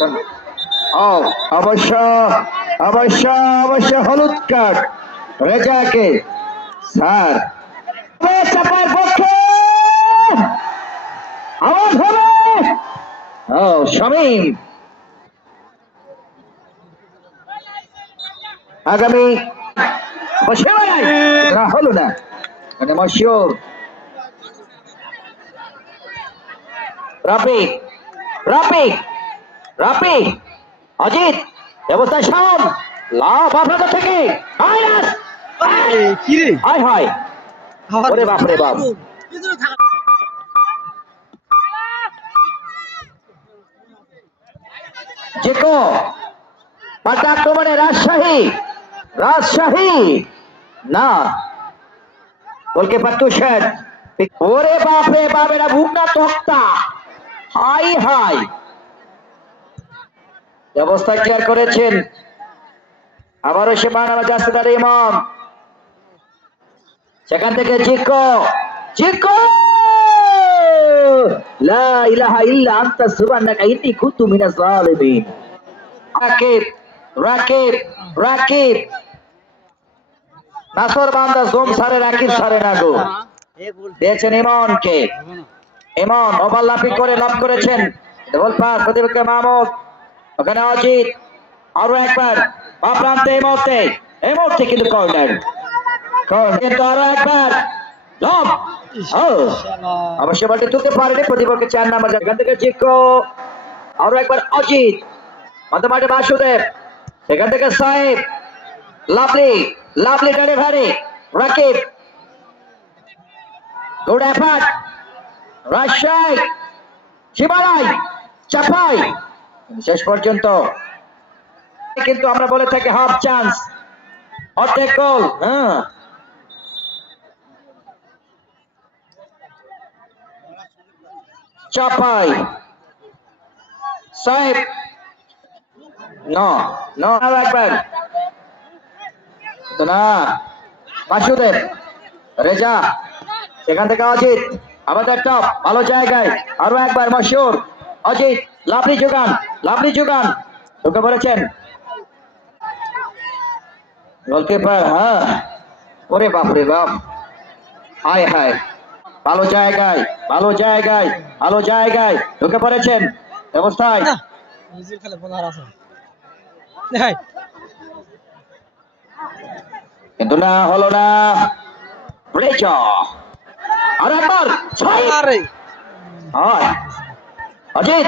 ও অবশ্য অবশ্য অবশ্য হলুদ কার্ড। রেজাকে স্যার। চাপার পক্ষে। আওয়াজ হবে ও শামীম আগামী না হলো না। মানে মশিওর রাফিক রাফিক। রাফিক অজিত ব্যবস্থা সাম লাভ আপনাদের থেকে কি রে? হায় হায় ওরে বাপ রে বাপ। জেকো পাল্টা আক্রমণে রাজশাহী রাজশাহী। না। গোলকিপার তুষার ওরে বাপ রে বাপ এরা ভুগনা তক্তা। High high. ব্যবস্থা ক্লিয়ার করেছেন? আবারও সে বানানো যাচ্ছে তার ইমাম। সেখান থেকে জিকো লা ইলাহা ইল্লা আনতা সুবহানাকা ইন্নী কুনতু মিনাজ জালিমিন রাকিব রাকিব রাকিব! নাসর বান্দা সারে, রাকিব সারে না গো। দিয়েছেন ইমনকে ইমন ওভারলাপিং করে লাভ করেছেন। ডবল পাস মাহমুদ ওখানে অজিত, আরও একবার, বা প্রান্তে এই মুহূর্তে এই মুহূর্তে কিন্তু কর্নার কিন্তু আরও একবার অবশ্যই বলটি তুলতে পারেনি প্রতিপক্ষে চার নাম্বার এখান থেকে জিকো, আরও একবার অজিত মাঝে বাসুদেব সেখান থেকে সাহেব, lovely lovely delivery, Rakib good effort Rajshahi শিবালাই Chapai. শেষ পর্যন্ত। কিন্তু আমরা বলে থাকি হাফ চান্স অর্ধেক গোল হ্যাঁ। চাপাই। সাহেব। ন ন তো না। বাসুদেব রেজা। সেখান থেকে অজিত। আমাদের টপ ভালো জায়গায়। আরও একবার, মশহুর। অজিত। লাভলি যোগান লাভলি যোগান। ঢুকে পড়েছেন গোলকিপার হ্যাঁ। ওরে বাপ রে বাপ। হায় হায়। ভালো জায়গায় ভালো জায়গায় ভালো জায়গায়। ঢুকে পড়েছেন দেখাই কিন্তু না হলো না। আর একবার অজিত।